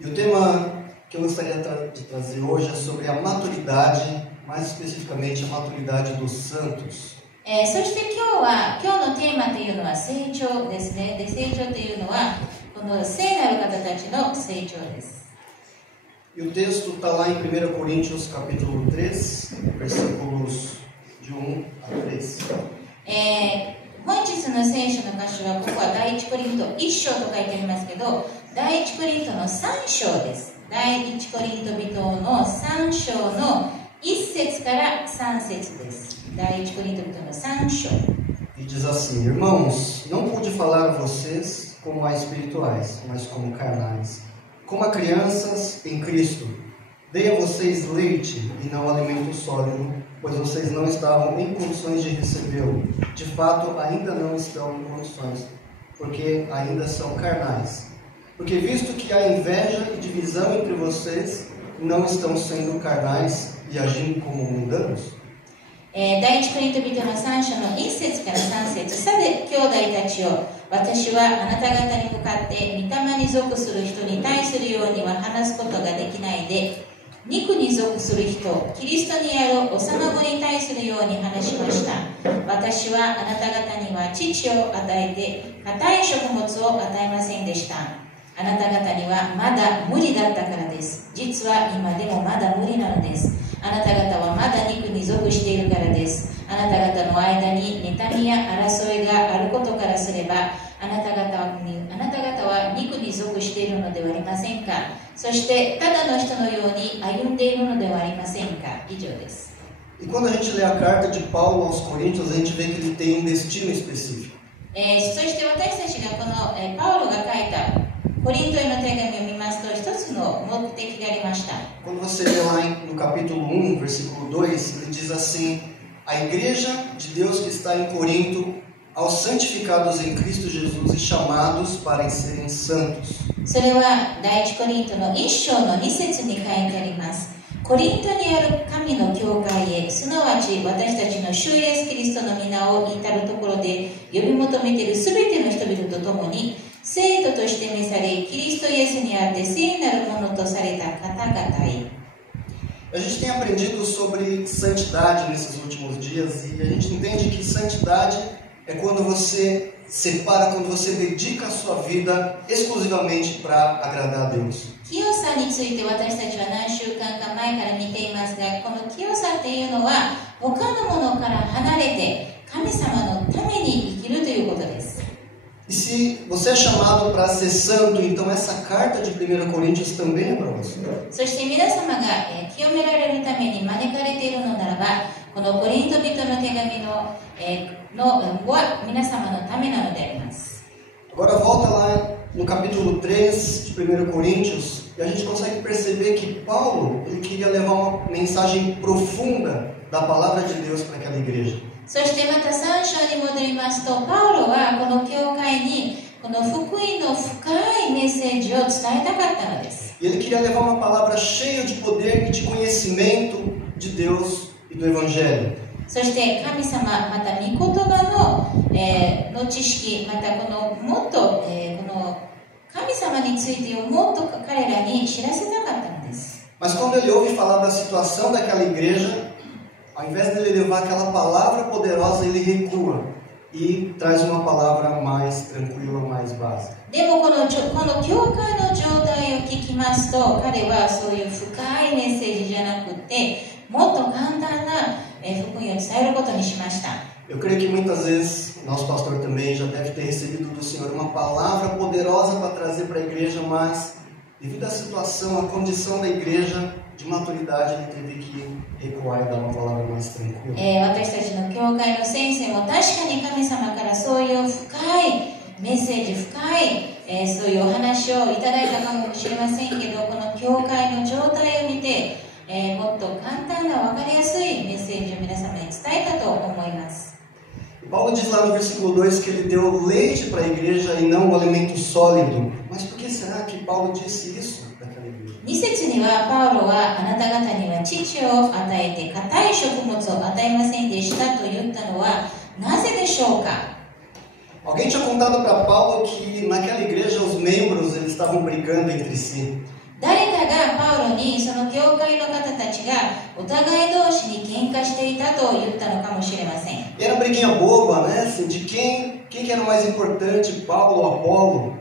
E o tema que eu gostaria de trazer hoje é sobre a maturidade, mais especificamente a maturidade dos santos. そして今日のテーマというのは成長ですね。で、成長というのはこの聖なる方たちの成長です。E o texto está lá em 1 Coríntios capítulo 3, versículos de 1 a 3. 本日の聖書の箇所は、ここは第一コリント1章と書いてありますけど、第一コリントの3章です。第一コリント人の3章の1節から3節です。第一コリント人の3章。E diz assim: Irmãos, não pude falar a vocês como a espirituais, mas como carnais, como a crianças em Cristo. Dei a vocês leite e não alimento sólido, pois vocês não estavam em condições de recebê-lo. De fato, ainda não estão em condições, porque ainda são carnais. Porque visto que há inveja e divisão entre vocês, não estão sendo carnais e agindo como mundanos? 第一コリント人の3章の1節から3節。さて、兄弟たちよ、私はあなた方に向かって御霊に属する人に対するようには話すことができないで、肉に属する人、キリストにある幼子に対するように話しました。私はあなた方には乳を与えて、硬い食物を与えませんでした。あなた方にはまだ無理だったからです。実は今でもまだ無理なのです。あなた方はまだ肉に属しているからです。あなた方の間に妬みや争いがあることからすれば、あなた方は肉に属しているのではありませんか。そしてただの人のように歩んでいるのではありませんか。以上です。E quando a gente lê a carta de Paulo aos Coríntios, a gente vê que ele tem um destino específico. そして私たちがこのパウロが書いたコリントへの手紙を見ますと、一つの目的がありました。 Quando você lê lá no capítulo 1, versículo 2, ele diz assim: A igreja de Deus que está em Corinto, aos santificados em Cristo Jesus e chamados para serem santos. それは第一コリントの1章の2節に書いてあります。コリントにある神の教会へ、すなわち私たちの主イエスキリストの皆を至るところで呼び求めているすべての人々と共に、聖徒として召され、キリストイエスにあって聖なるものとされた方々へ。A gente tem aprendido sobre santidade nesses últimos dias e a gente entende que santidade é quando você separa, quando você dedica a sua vida exclusivamente para agradar a Deus. 清さについて私たちは何週間か前から見ていますが、この清さっていうのは他のものから離れて神様のために生きるということです。 E se você é chamado para ser santo, então essa carta de 1 Coríntios também é para você. そして皆様が清められるために招かれているのならば、このコリント人の手紙のは皆様のためなのであります。 Agora volta lá no capítulo 3 de 1 Coríntios e a gente consegue perceber que Paulo ele queria levar uma mensagem profunda da palavra de Deus para aquela igreja. そしてまた3章に戻りますと、パウロはこの教会にこの福音の深いメッセージを伝えたかったのです。 E ele queria levar uma palavra cheia de poder e de conhecimento de Deus e do Evangelho. そして神様、また御言葉の知識、またこのもっと、この神様についてをもっと彼らに知らせたかったのです。 Mas quando ele ouve falar da situação daquela igreja, ao invés de ele levar aquela palavra poderosa, ele recua e traz uma palavra mais tranquila, mais básica. でもこの教会の状態を聞きますと、彼はそういう深いメッセージじゃなくて、もっと簡単な福音を伝えることにしました。 Eu creio que muitas vezes o nosso pastor também já deve ter recebido do Senhor uma palavra poderosa para trazer para a igreja, mas devido à situação, à condição da igreja de maturidade, ele teve que recuar e dar uma palavra mais tranquila. 私たちの教会の先生も確かに神様からそういう深いメッセージ、深い、そういうお話をいただいたかもしれませんけど、この教会の状態を見て、もっと簡単な分かりやすいメッセージを皆様に伝えたと思います。 Paulo diz lá no versículo 2 que ele deu leite para a igreja e não um alimento sólido. Mas por que será que Paulo disse isso daquela igreja? 2節にはパウロはあなた方には乳を与えて硬い食物を与えませんでしたと言ったのはなぜでしょうか。 Alguém tinha contado para Paulo que naquela igreja os membros eles estavam brigando entre si. 誰かがパウロにその教会の方たちがお互い同士に喧嘩していたと言ったのかもしれません。 E era uma briguinha boba, né? Assim, de quem que era mais importante, Paulo ou Apolo.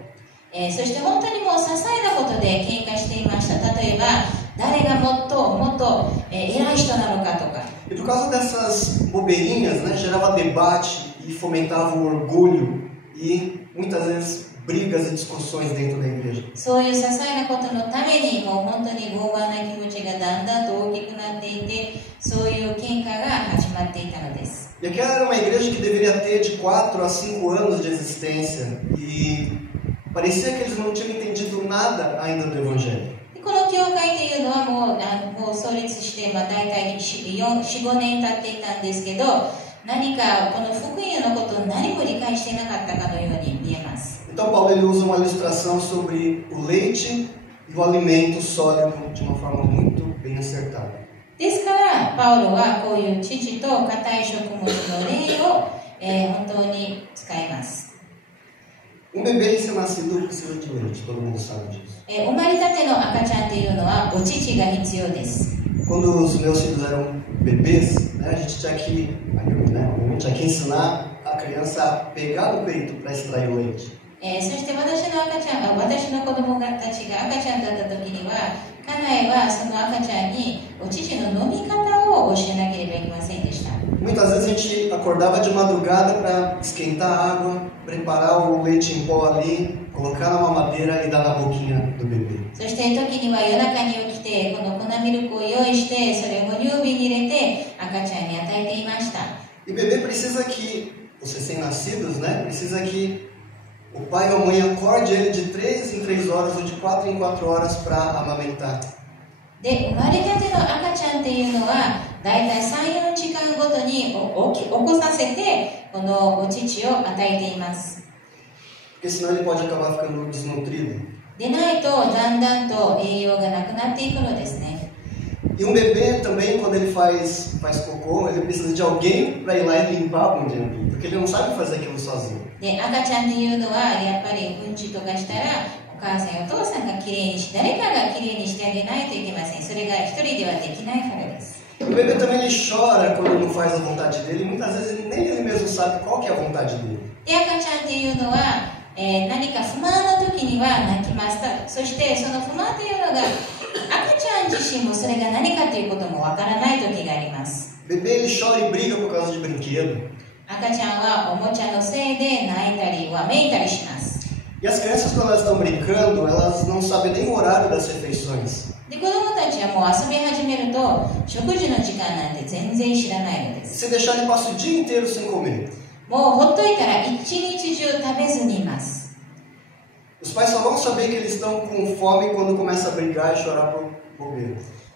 そして本当にもう些細なことで喧嘩していました。例えば誰がもっと偉い人なのかとか。 E por causa dessas bobeirinhas, né, gerava debate e fomentava o orgulho e muitas vezes brigas e discussões dentro da igreja. そういう些細なことのためにもう本当に傲慢な気持ちがだんだんと大きくなっていて、そういう喧嘩が始まっていたのです。 E aquela era uma igreja que deveria ter de 4 a 5 anos de existência e parecia que eles não tinham entendido nada ainda do Evangelho. この教会というのはもう創立して、大体 4,5 年経っていたんですけど、何かこの福音のことを何も理解していなかったかのように見えます。 Então Paulo ele usa uma ilustração sobre o leite e o alimento sólido de uma forma muito bem acertada. ですからパウロはこういう乳と硬い食物の例を、本当に使います。 bebê recém-nascido precisa de leite, todo mundo sabe disso. 生まれたての赤ちゃんというのはお乳が必要です。 Quando os meus filhos eram bebês, né, a gente tinha que, obviamente, tinha que ensinar a criança a pegar no peito para extrair o leite. そして私の子供たちが赤ちゃんだった時には、家内はその赤ちゃんにお乳の飲み方を教えなければいけませんでした。 Muitas vezes a gente acordava de madrugada para esquentar a água, preparar o leite em pó ali, colocar na mamadeira e dar na boquinha do bebê. そして時には夜中に起きてこの粉ミルクを用意してそれを哺乳瓶に入れて赤ちゃんに与えていました。 E bebê precisa que, os recém-nascidos, né, precisa que o pai ou a mãe acorde ele de 3 em 3 horas ou de 4 em 4 horas para amamentar. で、生まれたての赤ちゃんっていうのはだいたい 3,4 時間ごとに起こさせてこのお乳を与えています。 Porque senão ele pode acabar ficando desnutrido. でないとだんだんと栄養がなくなっていくのですね。 E bebê também, quando ele faz cocô, ele precisa de alguém para ir lá e limpar a bundinha dele, porque ele não sabe fazer aquilo sozinho. で、赤ちゃんっていうのはやっぱりうんちとかしたらお母さんやお父さんがきれいにし誰かがきれいにしてあげないといけません。それが一人ではできないからです。 O bebê também ele chora quando não faz a vontade dele, e muitas vezes nem ele mesmo sabe qual que é a vontade dele. で、赤ちゃんっていうのは、何か不満の時には泣きます。そしてその不満っていうのが赤ちゃん自身もそれが何かということもわからない時があります。 Bebê ele chora e briga por causa de brinquedo. 赤ちゃんはおもちゃのせいで泣いたりわめいたりします。 E as crianças, quando elas estão brincando, elas não sabem nem o horário das refeições. で、子供たちはもう遊び始めると食事の時間なんて全然知らないのです。 Se deixar, ele passa o dia inteiro sem comer. もうほっといたら一日中食べずにいます。 Os pais só vão saber que eles estão com fome quando começa a brigar e chorar por bobeira.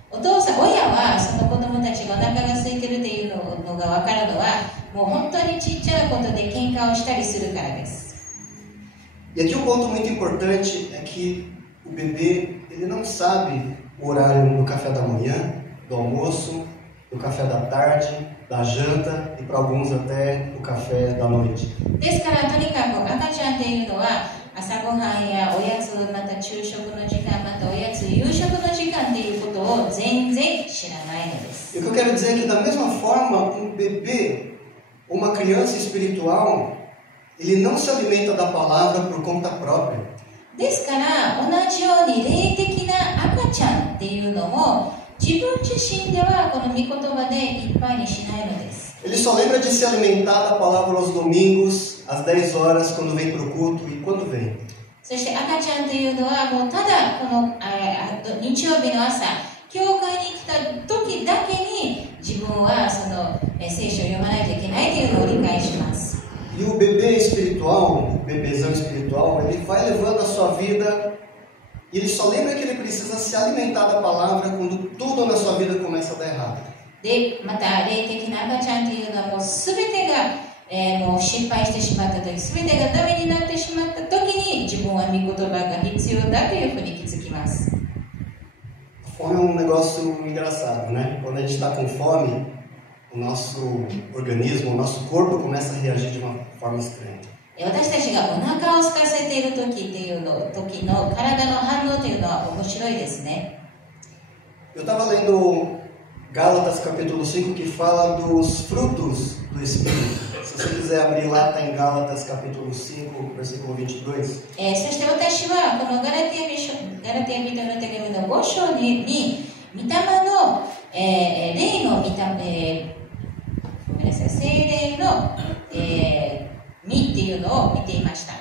お父さん、親はその子供たちがお腹が空いてるというのが分かるのはもう本当にちっちゃなことで喧嘩をしたりするからです。 E aqui um ponto muito importante é que o bebê ele não sabe o horário do café da manhã, do almoço, do café da tarde, da janta e para alguns até o café da noite. ですからとにかく赤ちゃんっていうのは朝ごはんやおやつ、また昼食の時間、またおやつ、夕食の時間っていうことを全然知らないのです。 E o que eu quero dizer é que da mesma forma bebê ou uma criança espiritual ele não se alimenta da palavra por conta própria. ですから同じように霊的な赤ちゃんっていうのも自分自身ではこの御言葉でいっぱいにしないのです。 Ele só lembra de se alimentar da palavra aos domingos, às 10 horas, quando vem para o culto e quando vem. そして赤ちゃんというのはもうただこの日曜日の朝教会に来た時だけに自分はその聖書を読まないといけないというのを理解します。 E o bebê espiritual, o bebezão espiritual, ele vai levando a sua vida e ele só lembra que ele precisa se alimentar da palavra quando tudo na sua vida começa a dar errado. で、また霊的な赤ちゃんというのはもう全てが、もう失敗してしまった時、全てがダメになってしまった時に自分は御言葉が必要だというふうに気づきます。 Fome é negócio engraçado, né? Quando a gente está com fome, o nosso organismo, o nosso corpo começa a reagir de uma forma estranha. 私たちがお腹を空かせている時の体の反応というのは面白いですね。Eu estava lendo Gálatas capítulo 5 que fala dos frutos do Espírito. Se você quiser abrir lá, está em Gálatas capítulo 5, versículo 22. そして私はこのガラティア人の手紙の5章に御霊の、霊の御霊、ごめんなさい、聖霊の、実っていうのを見ていました。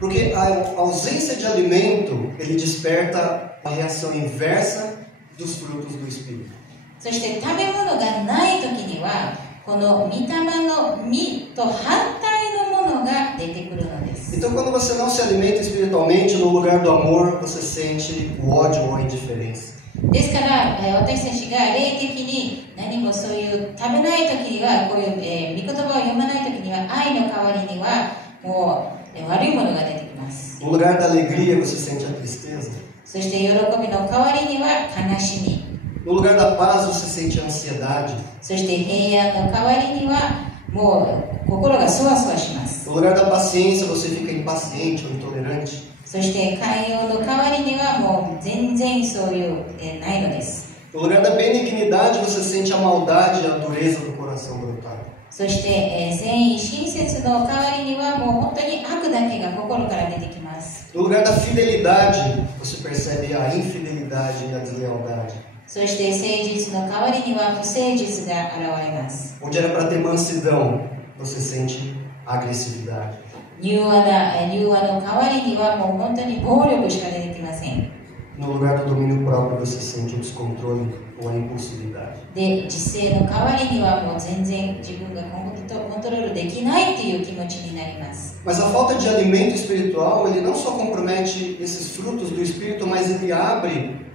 Porque a ausência de alimento, ele desperta a reação inversa dos frutos do Espírito. そして食べ物がない時にはこの御霊の実と反対のものが出てくるのです。 Então, quando você não se alimenta espiritualmente, no lugar do amor, você sente o ódio ou a indiferença. ですから、私たちが霊的に何もそういう食べない時にはこういう、御言葉を読まない時には愛の代わりにはもう、悪いものが出てきます。 No lugar da alegria, você sente a tristeza. そして喜びの代わりには悲しみ。 No lugar da paz, você sente a ansiedade. そして平安の代わりにはもう心がそわそわします。 No lugar da paciência, você fica impaciente ou intolerante. そして寛容の代わりにはもう全然そういう、ないのです。 No lugar da benignidade, você sente a maldade e a dureza do coração brotar. そして、善意親切の代わりにはもう本当に悪だけが心から出てきます。 No lugar da fidelidade, você percebe a infidelidade e a deslealdade. そして誠実の代わりには不誠実が現れます。 Onde era para ter mansidão, você sente agressividade. 柔和の代わりにはもう本当に暴力しか出てきません。 No lugar do domínio próprio, você sente o descontrole ou a impulsividade. で、自制の代わりにはもう全然自分がコントロールできないっていう気持ちになります。 Mas a falta de alimento espiritual, ele não só compromete esses frutos do Espírito, mas ele abre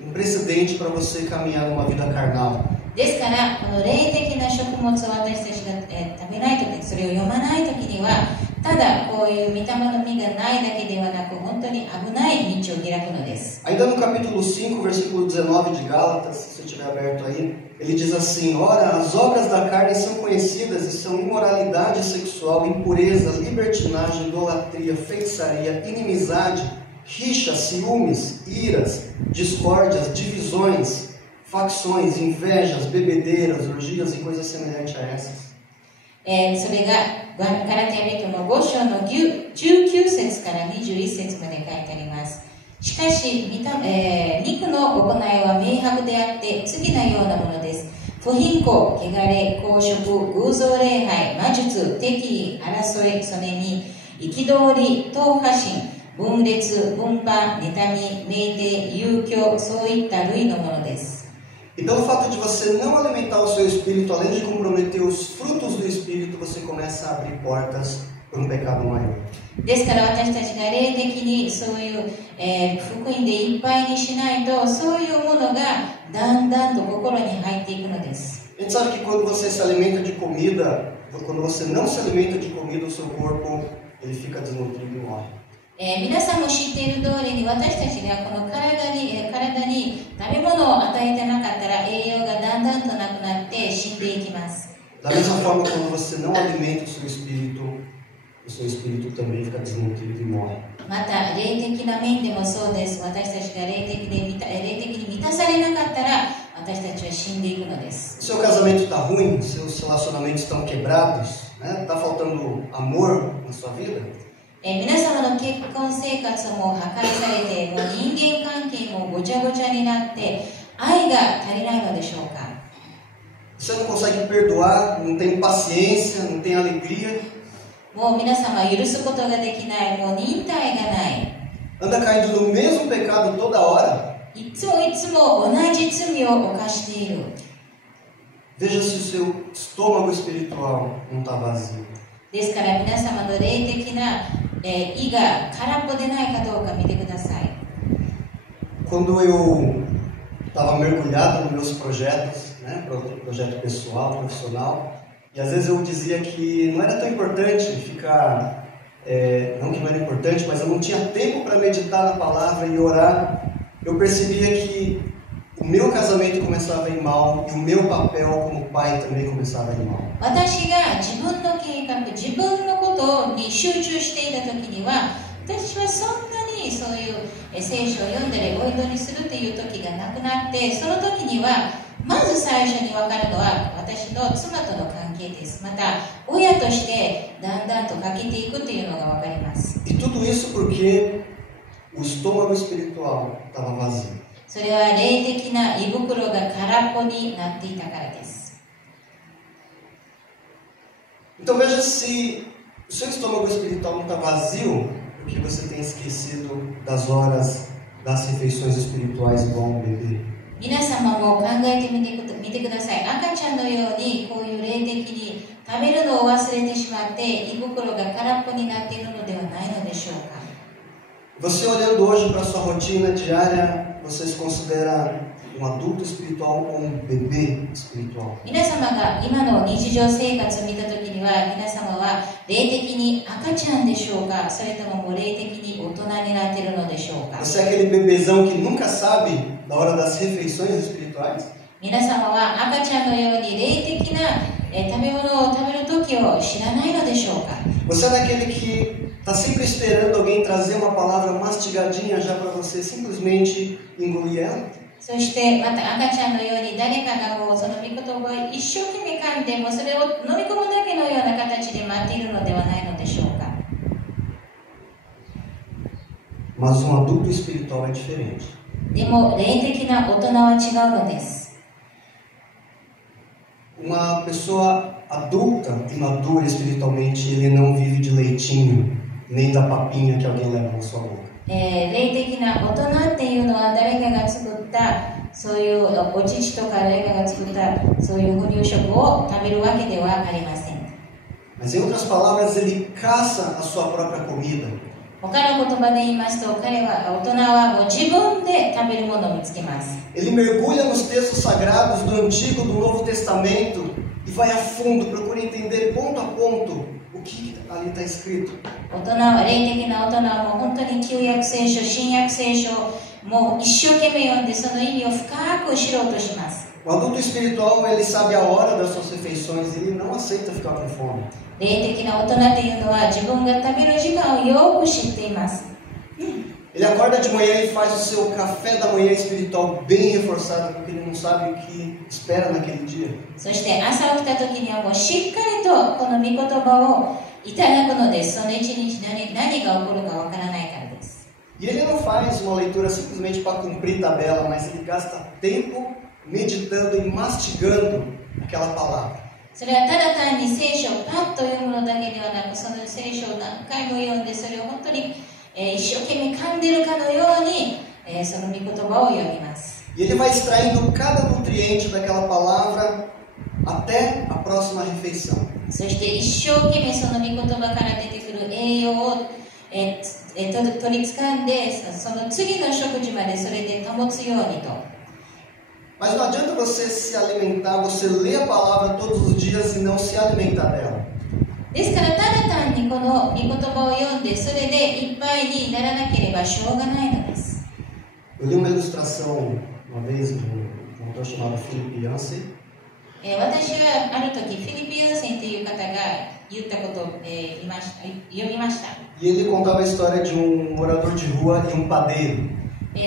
um precedente para você caminhar numa vida carnal. ですから、この霊的な食物を私たちが、食べないとき、それを読まないときには、ただこういう御霊の実がないだけではなく、本当に危ない道を開くのです。 Ainda no capítulo 5, versículo 19 de Gálatas, se você estiver aberto aí, ele diz assim: Ora, as obras da carne são conhecidas e são imoralidade sexual, impureza, libertinagem, idolatria, feitiçaria, inimizade, rixa, ciúmes, iras, discórdias, divisões, facções, invejas, bebedeiras, orgias e coisas semelhantes a essas. それがガラテヤ人の5章の19節から21節まで書いてあります。しかし、肉の行いは明白であって次のようなものです。不貧困、汚れ、公職、偶像礼拝、魔術、敵意、争い、そねみ、憤り、党派心、分裂、分派、妬み、酩酊、遊興、そういった類のものです。 E pelo fato de você não alimentar o seu espírito, além de comprometer os frutos do espírito, você começa a abrir portas para um pecado maior. ですから私たちが霊的にそういう、福音でいっぱいにしないと、そういうものがだんだんと心に入っていくのです。 A gente sabe que quando você se alimenta de comida, quando você não se alimenta de comida, o seu corpo ele fica desnutrido e morre. 皆さんも知っている通りに私たちがこの体に食べ物を与えてなかったら栄養がだんだんとなくなって死んでいきます。 Da mesma forma, quando você não alimenta o seu espírito também fica desnutrido e morre. また霊的な面でもそうです。私たちが霊的に満たされなかったら私たちは死んでいくのです。 O seu casamento está ruim, seus relacionamentos estão quebrados, né? Tá faltando amor na sua vida? 皆様の結婚生活も破壊されて、もう人間関係もごちゃごちゃになって愛が足りないのでしょうか。 Você não consegue perdoar, não tem paciência, não tem alegria. もう皆様許すことができない、もう忍耐がない。 Anda caindo no mesmo pecado toda hora. いつも同じ罪を犯している。 Veja se o seu estômago espiritual não está vazio. ですから皆様の霊的な、胃が空っぽでないかどうか見てください。 Quando eu estava mergulhado nos meus projetos, né, projeto pessoal, profissional, e às vezes eu dizia que não era tão importante ficar, não que não era importante, mas eu não tinha tempo para meditar na palavra e orar. Eu percebia que o meu casamento começava a ir mal e o meu papel como pai também começava a ir mal. 私が自分の計画、自分のこことに集中していた時には、私はそんなにそういう聖書を読んだりお祈りするという時がなくなって、その時にはまず最初に分かるのは私の妻との関係です。また親としてだんだんと欠けていくというのが分かります。E tudo isso porque o estômago espiritual estava vazio. それは霊的な胃袋が空っぽになっていたからです。Então veja se o seu estômago espiritual não está vazio, porque você tem esquecido das horas das refeições espirituais igual um bebê. 皆様も考えてみてください。赤ちゃんのようにこういう霊的に食べるのを忘れてしまって胃袋が空っぽになっているのではないのでしょうか。Você olhando hoje para a sua rotina diária, você se considera um adulto espiritual ou um bebê espiritual? 皆様が今の日常生活を見たときには、皆様は霊的に赤ちゃんでしょうか、それとも霊的に大人になっているのでしょうか。 Você é aquele bebezão que nunca sabe da hora das refeições espirituais? 皆様は赤ちゃんのように霊的な食べ物を食べるときを知らないのでしょうか。 Você é daquele que está sempre esperando alguém trazer uma palavra mastigadinha já para você simplesmente engolir ela? そしてまた赤ちゃんのように誰かがもうその御言葉を一生懸命噛んでもうそれを飲み込むだけのような形で待っているのではないのでしょうか。 Mas um adulto espiritual é diferente. でも霊的な大人は違うのです。 Uma pessoa adulta e madura espiritualmente, ele não vive de leitinho, nem da papinha que alguém leva na sua boca. 霊的な大人っていうのは誰かが作ったそういうお乳とか誰かが作ったそういう哺乳食を食べるわけではありません。 Mas em outras palavras, ele caça a sua própria comida. 他の言葉で言いますと、彼は大人はもう自分で食べるものを見つけます。 Ele mergulha nos textos sagrados do Antigo e do Novo Testamento e vai a fundo, procura entender ponto a ponto o que ali está escrito. 大人は霊的な大人はもう本当に旧約聖書、新約聖書をもう一生懸命読んでその意味を深く知ろうとします。 O adulto espiritual, ele sabe a hora das suas refeições, ele não aceita ficar com fome. 霊的な大人というのは自分が食べる時間をよく知っています。 Ele acorda de manhã e faz o seu café da manhã espiritual bem reforçado, porque ele não sabe o que espera naquele dia. そして朝起きた時にはもうしっかりとこの御言葉をいただくのです。その一日何が起こるかわからないからです。 E ele não faz uma leitura simplesmente para cumprir tabela, mas ele gasta tempo meditando e mastigando aquela palavra. それはただ単に聖書をパッと読むのだけではなく、その聖書を何回も読んでそれを本当に一生懸命噛んでるかのようにその御言葉を読みます。 E ele vai extraindo cada nutriente daquela palavra até a próxima refeição. そして一生懸命その御言葉から出てくる栄養を取り掴んで、その次の食事までそれで保つようにと。 Mas não adianta você se alimentar, você lê a palavra todos os dias e não se alimentar dela. ですからただ単にこの御言葉を読んでそれでいっぱいにならなければしょうがないのです。 Eu li uma ilustração uma vez de um autor chamado Philip Yancey. 私はある時フィリピ・ヤンセンという方が言ったことを読みました。 E ele contava a história de um morador de rua e um padeiro.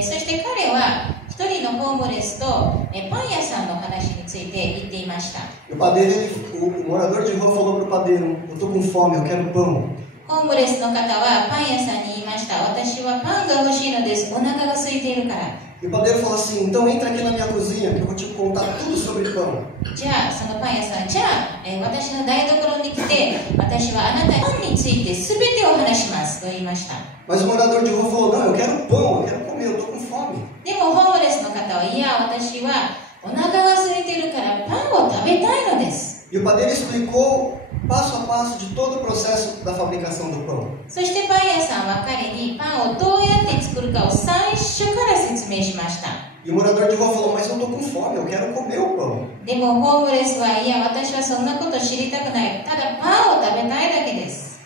そして彼は一人のホームレスとパン屋さんの話について言っていました。 O padeiro, o morador de rua falou para o padeiro: eu estou com fome, eu quero pão. ホームレスの方はパン屋さんに言いました。私はパンが欲しいのです。お腹が空いているから。 E o padeiro falou assim: então entra aqui na minha cozinha que eu vou te contar tudo sobre pão. じゃあそのパン屋さん、じゃあ私の台所に来て、私はあなたパンについて全てを話しますと言いました。 Mas o morador de rua falou: não, eu quero pão, eu quero comer, eu estou com fome. でもホームレスの方は、いや、私はお腹が空いているからパンを食べたいのです。 E o padeiro explicou passo a passo de todo o processo da fabricação do pão. そしてパン屋さんは彼にパンをどうやって作るかを最初から説明しました。 E o morador de rua falou: mas eu estou com fome, eu quero comer o pão. でもホームレスは、いや、私はそんなこと知りたくない。ただパンを食べたいだけです。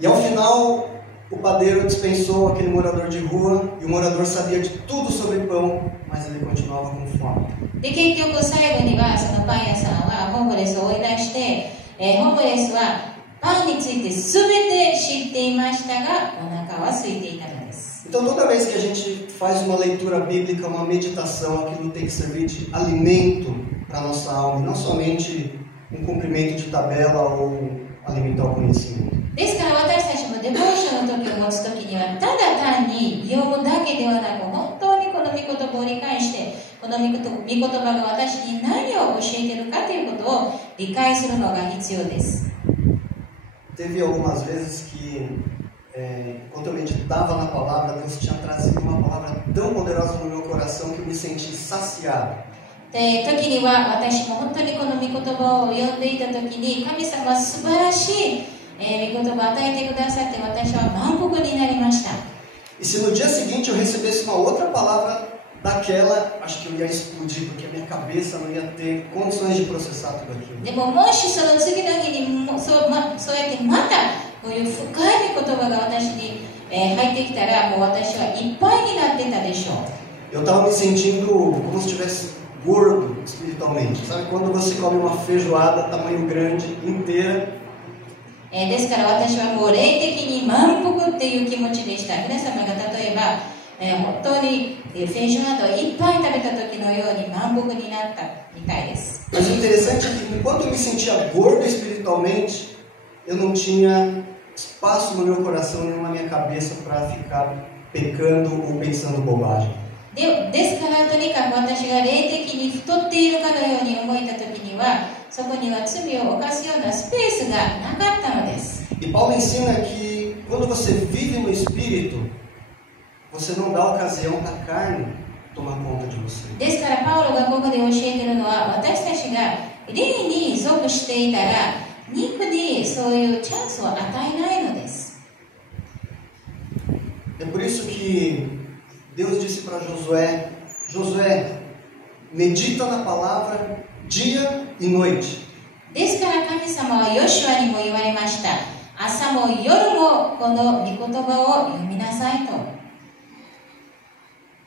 E ao final, o padeiro dispensou aquele morador de rua e o morador sabia de tudo sobre pão, mas ele continuava com fome. で、結局最後にはそのパン屋さんはホームレスを追い出して、ホームレスはパンについて全て知っていましたが、お腹は空いていたのです。 Então, toda vez que a gente faz uma leitura bíblica, uma meditação, aquilo tem que servir de alimento para a nossa alma, e não somente um cumprimento de tabela ou alimentar o conhecimento. ですから私たちもデボーションの時を持つ時には、ただ単に読むだけではなく、本当にこの御言葉を理解して、この御言葉が私に何を教えているかということを理解するのが必要です。 Teve algumas vezes que, quando eu meditava na palavra, Deus tinha trazido uma palavra tão poderosa no meu coração que eu me senti saciado. で、時には私も本当にこの御言葉を読んでいた時に、神様は素晴らしい、御言葉を与えてくださって、私は満腹になりました。 E se no dia seguinte eu recebesse uma outra palavra daquela, acho que eu ia explodir, porque a minha cabeça não ia ter condições de processar tudo aquilo. でももしその次の日にそうやってまたこういう深い御言葉が私に、入ってきたら、もう私はいっぱいになってたでしょう。 Eu estava me sentindo como se estivesse gordo espiritualmente. Sabe quando você come uma feijoada tamanho grande inteira? ですから私はもう霊的に満腹っていう気持ちでした。皆様が例えば、本当にフェイジョナードをいっぱい食べた時のように満腹になったみたいです。 Mas o interessante é que enquanto eu me sentia gordo espiritualmente, eu não tinha espaço no meu coração nem na minha cabeça para ficar pecando ou pensando bobagem. ですからとにかく私が霊的に太っているかのように思えた時には、そこには罪を犯すようなスペースがなかったのです。 E Paulo ensina que quando você vive no Espírito, você não dá ocasião para a carne tomar conta de você. ですからパウロがここで教えているのは、私たちが霊に属していたら肉にそういうチャンスを与えないのです。 É por isso que Deus disse para Josué: Josué, medita na palavra dia e noite. ですから神様はヨシュアにも言われました。朝も夜もこの御言葉を読みなさいと。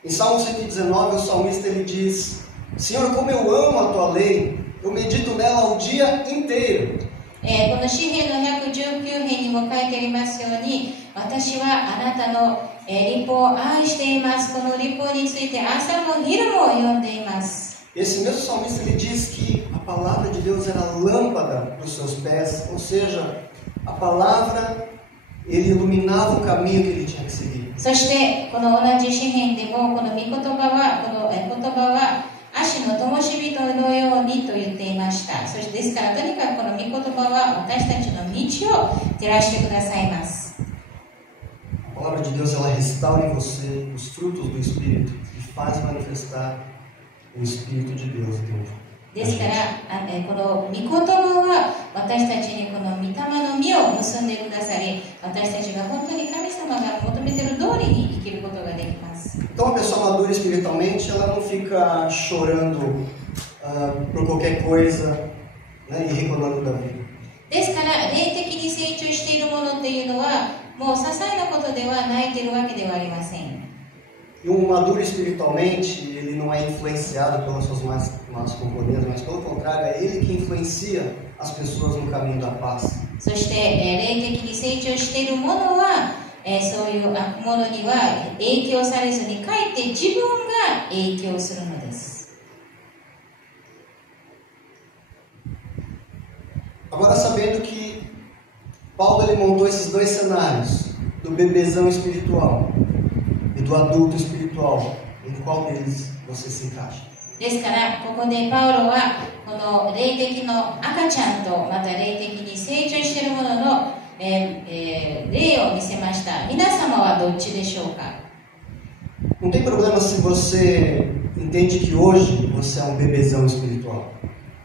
Em Salmo 119, o salmista ele diz: Senhor, como eu amo a tua lei, eu medito nela o dia inteiro. この詩篇の119編にも書いてありますように、私はあなたの律法を愛しています。この律法について朝も昼も読んでいます。 Esse mesmo salmista ele diz que a palavra de Deus era lâmpada para os seus pés, ou seja, a palavra ele iluminava o caminho que ele tinha que seguir. そしてこの同じ詩篇でもこの御言葉は足の灯火のようにと言っていました。そしてですからとにかくこの御言葉は私たちの道を照らしてくださいます。 A palavra de Deus ela restaura em você os frutos do Espírito e faz manifestar o Espírito de Deus dentro. ですからこの御言葉は私たちにこの御霊の実を結んでくださり、私たちが本当に神様が求めている通りに生きることができます。 Então a pessoa madura espiritualmente ela não fica chorando por qualquer coisa, né, e reclamando da vida. ですから霊的に成長しているものっていうのはもう些細なことでは泣いているわけではありません。 E um maduro espiritualmente, ele não é influenciado pelas suas más companhias, mas pelo contrário, é ele que influencia as pessoas no caminho da paz. そして、霊的に成長しているものは、そういう悪者には影響されずにかえって自分が影響するのです。 Agora sabendo que Paulo ele montou esses dois cenários, do bebezão espiritual e do adulto espiritual, em qual deles você se encaixa? ですからここでパウロはこの霊的の赤ちゃんとまた霊的に成長しているものの、例を見せました。皆様はどっちでしょうか？ Não tem problema se você entende que hoje você é um bebezão espiritual.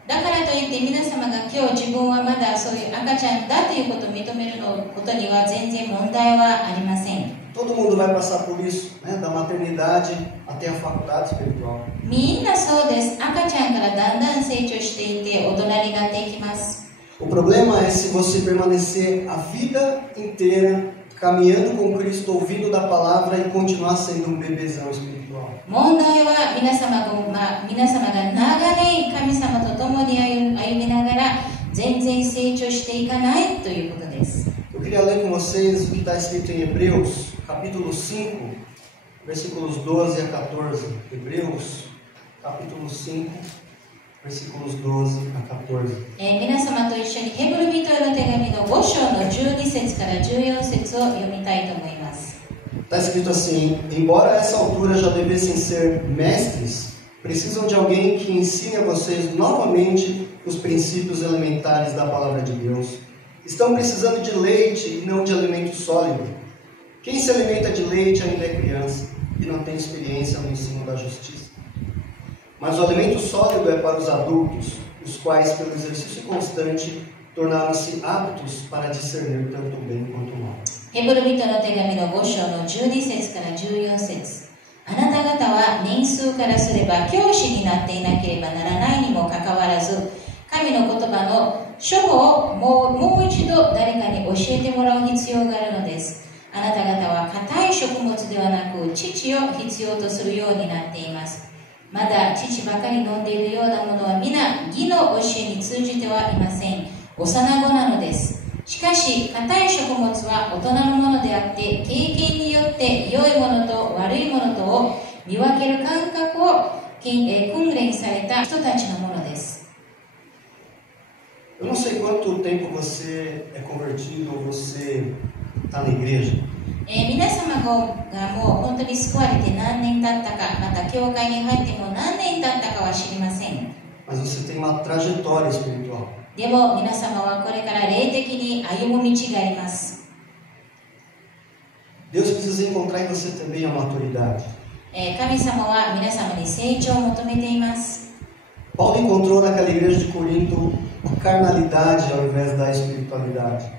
だからといって皆様が今日自分はまだそういう赤ちゃんだということを認めることには全然問題はありません。 Todo mundo vai passar por isso, né? Da maternidade até a faculdade espiritual. みんなそうです。赤ちゃんからだんだん成長していて大人になっていきます。 O problema é se você permanecer a vida inteira caminhando com Cristo, ouvindo da palavra e continuar sendo um bebezão espiritual. 問題は皆様が長年神様と共に歩みながら全然成長していかないということです。vocês o que está escrito em Hebreus, capítulo 5, versículos 12 a 14. Hebreus, capítulo 5, versículos 12 a 14. 皆様と一緒にヘブル人への手紙の5章の12節から14節を読みたいと思います。Está escrito assim: embora a essa altura já devessem ser mestres, precisam de alguém que ensine a vocês novamente os princípios elementares da palavra de Deus. Estão precisando de leite e não de alimento sólido. Quem se alimenta de leite ainda é criança e não tem experiência no ensino da justiça. Mas o alimento sólido é para os adultos, os quais, pelo exercício constante, tornaram-se aptos para discernir tanto o bem quanto o mal. ヘブル人の手紙の5章の12節から14節。あなた方は年数からすれば教師になっていなければならないにもかかわらず、神の言葉の書法をもう一度誰かに教えてもらう必要があるのです。あなた方は硬い食物ではなく乳を必要とするようになっています。まだ乳ばかり飲んでいるようなものは皆義の教えに通じてはいません。幼子なのです。しかし硬い食物は大人のものであって経験によって良いものと悪いものとを見分ける感覚を訓練された人たちのものです。Eu não sei quanto tempo você é convertido ou você está na igreja. 皆様がもう本当に救われて何年経ったか、また教会に入っても何年経ったかは知りません。Mas você tem uma trajetória espiritual. でも皆様はこれから霊的に歩む道があります。Deus precisa encontrar em você também a maturidade. 神様は皆様に成長を求めています。Paulo encontrou naquela igreja de Corinto a carnalidade ao invés da espiritualidade.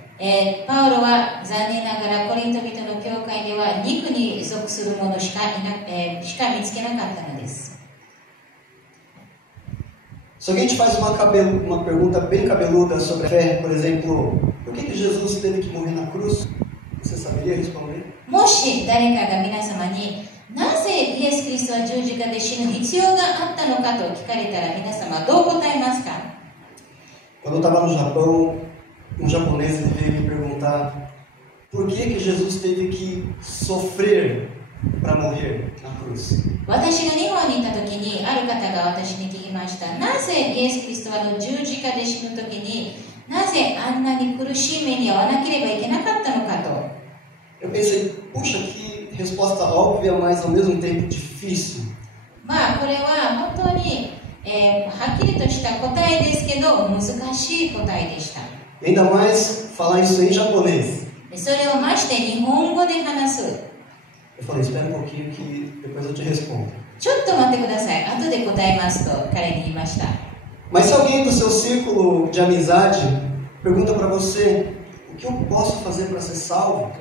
パウロは残念ながらコリント人の教会では肉に属するものしか見つけなかったのです。Se alguém te faz uma pergunta bem cabeluda sobre a fé, por exemplo, por que Jesus teve que morrer na cruz? Você saberia responder? もし誰かが皆様になぜイエス・キリストは十字架で死ぬ必要があったのかと聞かれたら皆様はどう答えますか？ Quando eu estava no Japão, um japonês veio me perguntar por que Jesus teve que sofrer para morrer na cruz. 私が日本にいた時にある方が私に聞きました。なぜイエス・キリストは十字架で死ぬ時になぜあんなに苦しい目に遭わなければいけなかったのかと。Eu pensei, puxa, que resposta óbvia, mas ao mesmo tempo difícil. まあこれは本当に、はっきりとした答えですけど難しい答えでした。Ainda mais falar isso em japonês. それをまして日本語で話す。Eu falei, espera um pouquinho que depois eu te respondo. ちょっと待ってください。後で答えますと彼に言いました。Mas se alguém do seu círculo de amizade pergunta para você, o que eu posso fazer para ser salvo?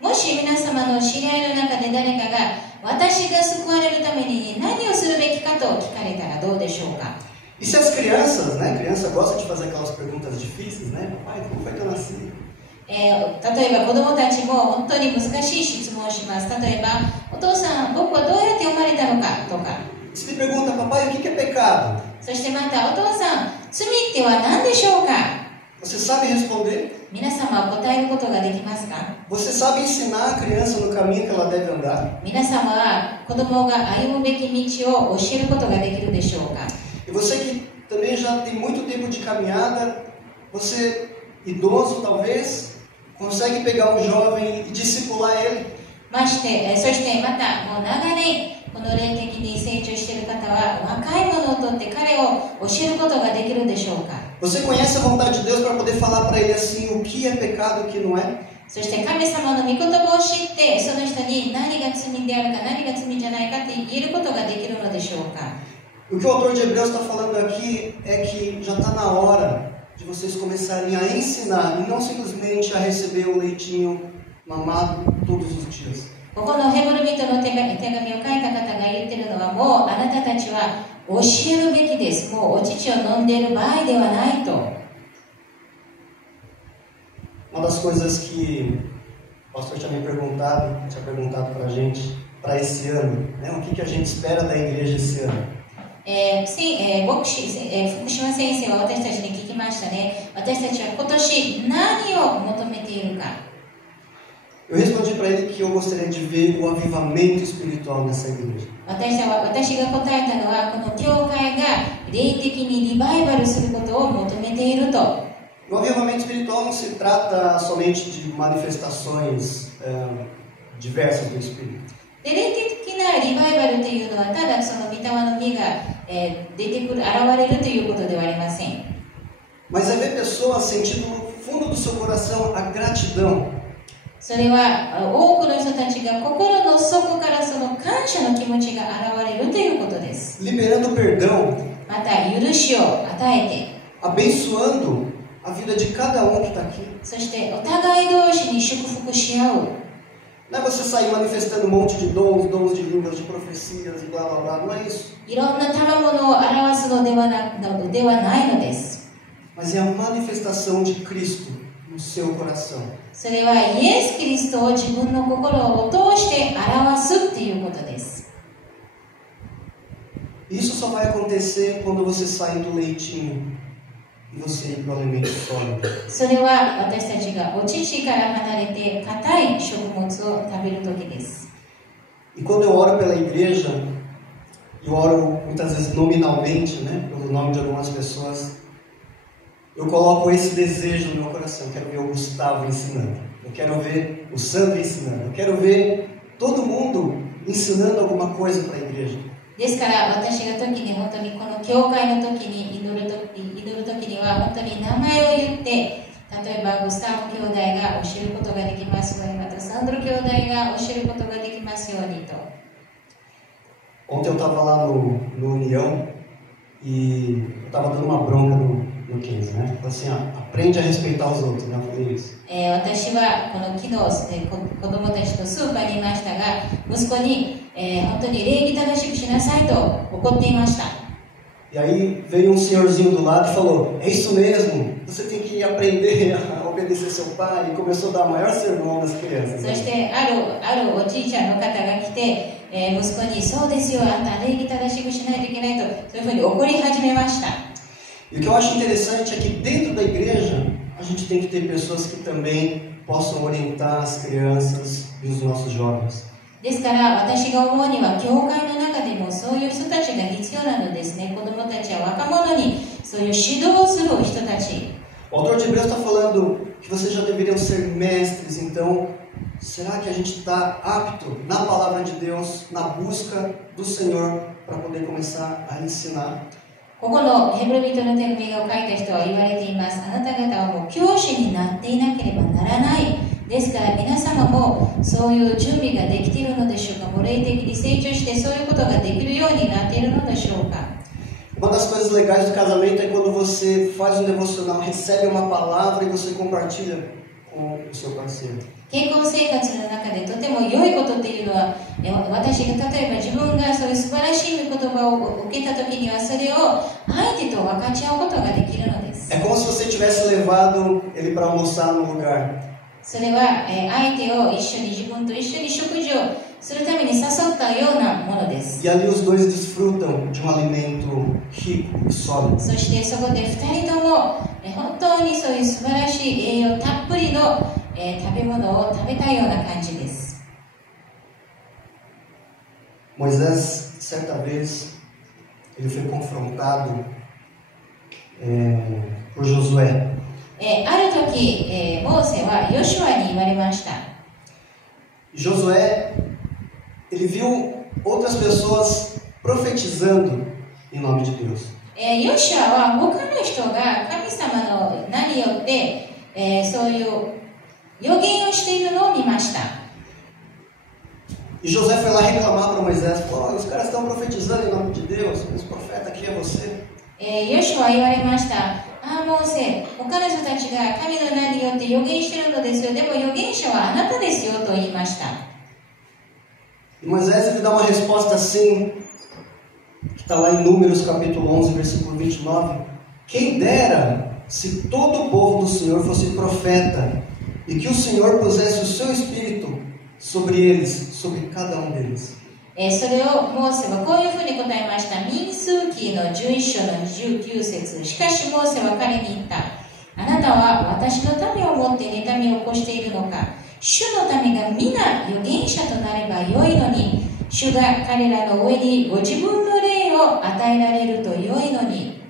もし皆様の知り合いの中で誰かが私が救われるために何をするべきかと聞かれたらどうでしょうか。 E se as crianças, né? Criança gosta de fazer aquelas perguntas difíceis, né? Papai, como foi que eu nasci? 例えば子供たちも本当に難しい質問をします。例えば、お父さん、僕はどうやって生まれたのかとか。Se me pergunta, papai, o que é pecado? そしてまた、お父さん、罪っては何でしょうか？ Você sabe responder? 皆様は答えることができますか？ Você sabe ensinar a criança no caminho que ela deve andar? 皆様は子供が歩むべき道を教えることができるでしょうか？ E você que também já tem muito tempo de caminhada, você idoso talvez, consegue pegar um jovem e discipular ele? そしてまたもう長年この霊的に成長している方は若い者をとって彼を教えることができるでしょうか？ Você conhece a vontade de Deus para poder falar para ele assim o que é pecado e o que não é? そして神様の御言葉を知ってその人に何が罪であるか何が罪じゃないかって言えることができるのでしょうか？ O que o autor de Hebreus está falando aqui é que já está na hora de vocês começarem a ensinar e não simplesmente a receber o leitinho mamado todos os dias. ここのヘブル人の手紙を書いた方が言ってるのはもうあなたたちは教えるべきです。もうお乳を飲んでいる場合ではないと。Uma das coisas que o pastor tinha perguntado para a gente para esse ano, né? O que a gente espera da igreja esse ano? 福島先生は私たちに聞きまましたね。私たちは今年何を求めているか。Eu respondi para ele que eu gostaria de ver o avivamento espiritual nessa igreja. 私が答えたのは、この教会が霊的にリバイバルすることを求めていると。O avivamento espiritual não se trata somente de manifestações diversas do Espírito. で、霊的なリバイバルというのは、ただその御霊の実が、出てくる、現れるということではありません。Mas é ver pessoas sentindo no fundo do seu coração a gratidão. それは多くの人たちが心の底からその感謝の気持ちが現れるということです。 Liberando perdão. また許しを与えて、 Abençoando a vida de cada um que está aqui. そしてお互い同士に祝福し合う。 Não é você sair manifestando um monte de dons de línguas, de profecias e blá blá blá, não é isso. いろんな賜物を表すのではないのです。 Mas é a manifestação de Cristo no seu coração. それはイエス・キリストを自分の心を通して表すということです。 Isso só vai acontecer quando você sair do leitinho e você ir para o alimento sólido. それは私たちがお乳から離れて硬い食物を食べる時です。 E quando eu oro pela igreja, eu oro muitas vezes nominalmente, né, pelo nome de algumas pessoas, eu coloco esse desejo no meu coração. Eu quero ver o Gustavo ensinando, eu quero ver o Sandro ensinando, eu quero ver todo mundo ensinando alguma coisa para a igreja. ですから私が時に本当にこの教会の時に祈る時には本当に名前を言って、例えばグスタフ兄弟が教えることができますように、またサンドロ兄弟が教えることができますようにと。 Ontem eu estava lá no União e eu estava dando uma bronca no 15, né? Falei assim, aprende a respeitar os outros, né? Eu falei isso. 私はこの昨日子供たちとスーパーにいましたが、息子に、本当に礼儀正しくしなさいと怒っていました。 E aí veio um senhorzinho do lado e falou, é isso mesmo, você tem que aprender a obedecer seu pai, e começou a dar o maior sermão das crianças. そしてあるおじいちゃんの方が来て、息子にそうですよ、あんた礼儀正しくしないといけないと、そういうふうに怒り始めました。 E o que eu acho interessante é que dentro da igreja a gente tem que ter pessoas que também possam orientar as crianças e os nossos jovens. ですから私が思うには教会の中でもそういう人たちが必要なのですね。子どもたちや若者にそういう指導をする人たち。 O autor de Hebreus está falando que vocês já deveriam ser mestres, então será que a gente está apto na palavra de Deus, na busca do Senhor para poder começar a ensinar? ここのヘブル人の手紙を書いた人は言われています。あなた方はもう教師になっていなければならない。ですから皆様もそういう準備ができているのでしょうか。もう霊的に成長してそういうことができるようになっているのでしょうか。 Uma das coisas legais do casamento é quando você faz um devocional, recebe uma palavra e você compartilha com o seu parceiro. 結婚生活の中でとても良いことっていうのは、私が例えば自分がそういう素晴らしい言葉を受けた時にはそれを相手と分かち合うことができるのです。 É como se você tivesse levado ele para almoçar no lugar. それは相手を自分と一緒に食事をするために誘ったようなものです。 E ali os dois desfrutam de um alimento rico e sólido. そしてそこで2人とも本当にそういう素晴らしい栄養たっぷりの食べ物を食べたような感じです。 Moisés, certa vez, ele foi confrontado por Josué. ある時、モーセはヨシュアに言われました。 Josué, ele viu outras pessoas profetizando em nome de Deus. ヨシュアは他の人が神様の名によって、そういう予言をしているのを見ました。 E Josué foi lá reclamar para Moisés, falou, os caras estão profetizando em nome de Deus, esse profeta aqui é você. ヨシュアは言われました。モーセ、他の人たちが神の名によって予言しているのですよ。でも預言者はあなたですよと言いました。 E Moisés ele dá uma resposta assim, que está lá em Números capítulo 11, versículo 29. Quem dera se todo o povo do Senhor fosse profeta, e que o Senhor pusesse o seu espírito sobre eles, sobre cada um deles. それをモーセはこういうふうに答えました。民数記のの11章の29節、しかしモーセは彼に言った。あなたは私の民をもって妬みを起こしているのか。主の民が皆預言者となればよいのに、主が彼らの上にご自分の霊を与えられるとよいのに。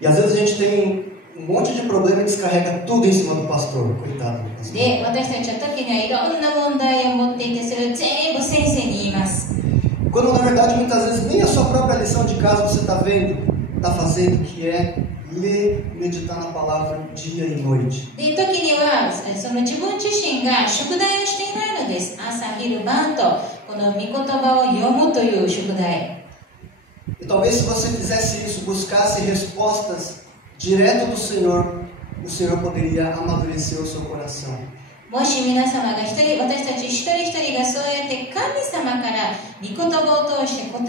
E às vezes a gente tem monte de problema e descarrega tudo em cima do pastor. Coitado do pastor. で、私たちは時にはいろんな問題を持っていて、それを全部先生に言います。Quando na verdade muitas vezes nem a sua própria lição de casa você está vendo, está fazendo, que é ler, meditar na palavra dia e noite. で、時にはその自分自身が宿題をしていないのです。朝昼晩とこの御言葉を読むという宿題。E talvez se você fizesse isso, buscasse respostas direto do Senhor, o Senhor poderia amadurecer o seu coração. もし皆様が私たち一人一人がそうやって神様から御言葉を通して答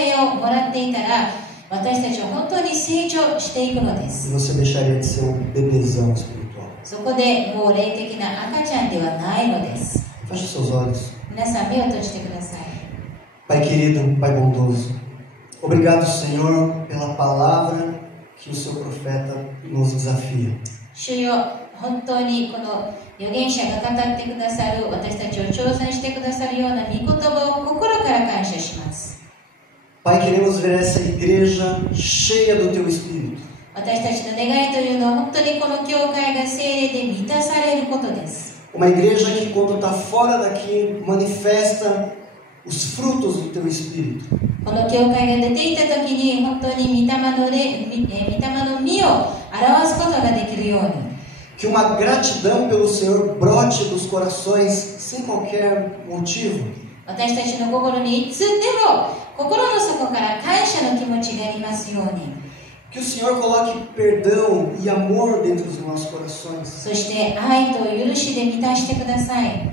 えをもらっていたら、私たちは本当に成長していくのです。E você deixaria de ser um bebezão espiritual. そこでもう霊的な赤ちゃんではないのです。 Feche seus olhos. 皆さん目を閉じてください。 Pai querido, Pai bondoso, obrigado, Senhor, pela palavra que o seu profeta nos desafia. 主よ、本当にこの預言者が語ってくださる、私たちを挑戦してくださるような御言葉を心から感謝します。 Pai, queremos ver essa igreja cheia do Teu Espírito. 私たちの願いというのは本当にこの教会が聖霊で満たされることです。 Uma igreja que quando está fora daqui manifesta os frutos do Teu Espírito. この教会が出ていた時に本当に御霊の実を表すことができるように。 Que uma gratidão pelo Senhor brote dos corações sem qualquer motivo. 私たちの心にいつでも心の底から感謝の気持ちがありますように。 Que o Senhor coloque perdão e amor dentro dos nossos corações. そして愛と許しで満たしてください。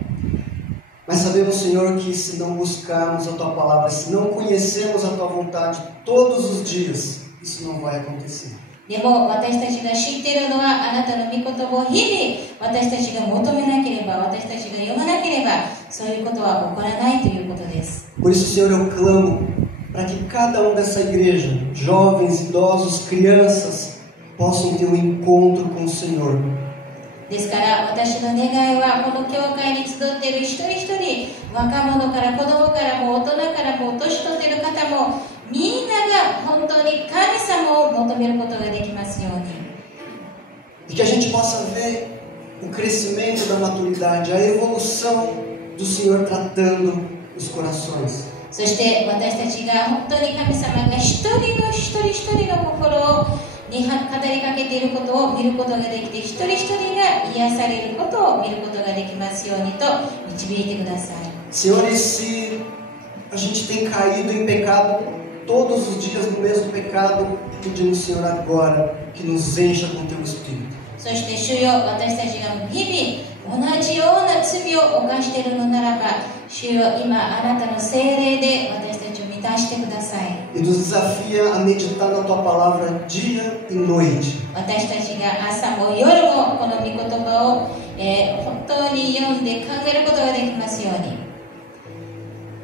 Mas sabemos, Senhor, que se não buscarmos a Tua palavra, se não conhecermos a Tua vontade todos os dias, isso não vai acontecer. でも私たちが知っているのはあなたの御言葉を日々私たちが求めなければ、私たちが読まなければ、そういうことは起こらないということです。 Por isso, Senhor, eu clamo para que cada dessa igreja, jovens, idosos, crianças, possam ter um encontro com o Senhor. ですから私の願いはこの教会に集っている一人一人、若者から子供からも大人からも年取っている方もみんなが本当に神様を求めることができますように。 E que a gente possa ver o crescimento da maturidade, a evolução do Senhor tratando os corações. そして私たちが本当に神様が一人一人の心に語りかけていることを見ることができて、一人一人が癒されることを見ることができますようにと導いてください。 Senhor, e se a gente tem caído em pecado todos os dias no mesmo pecado, pedimos, Senhor, agora que nos encha com Teu Espírito. そして主よ、私たちが日々同じような罪を犯しているのならば、主よ、今あなたの聖霊で私たちを満たしてください。 E nos desafia a meditar na Tua palavra dia e noite. 私たちが朝も夜もこの御言葉を、本当に読んで考えることができますように。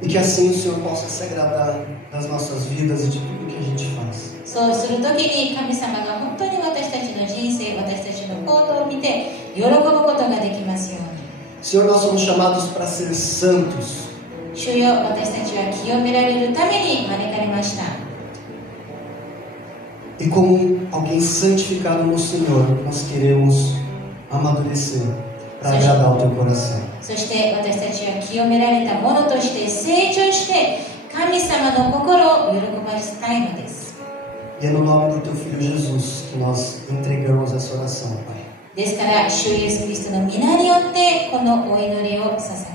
E que assim o Senhor possa se agradar das nossas vidas e de tudo que a gente faz. そうするときに神様が本当に私たちの人生、私たちの行動を見て喜ぶことができますように。 Senhor, nós somos chamados para ser santos. 主よ、私たちは清められるために招かれました。 E como alguém santificado no Senhor, nós queremos amadurecer para agradar o Teu coração. そして私たちは清められたものとして成長して神様の心を喜ばせたいのです。 E é no nome do Teu Filho Jesus que nós entregamos essa oração, Pai. ですから主イエスキリストの皆によってこのお祈りを捧げ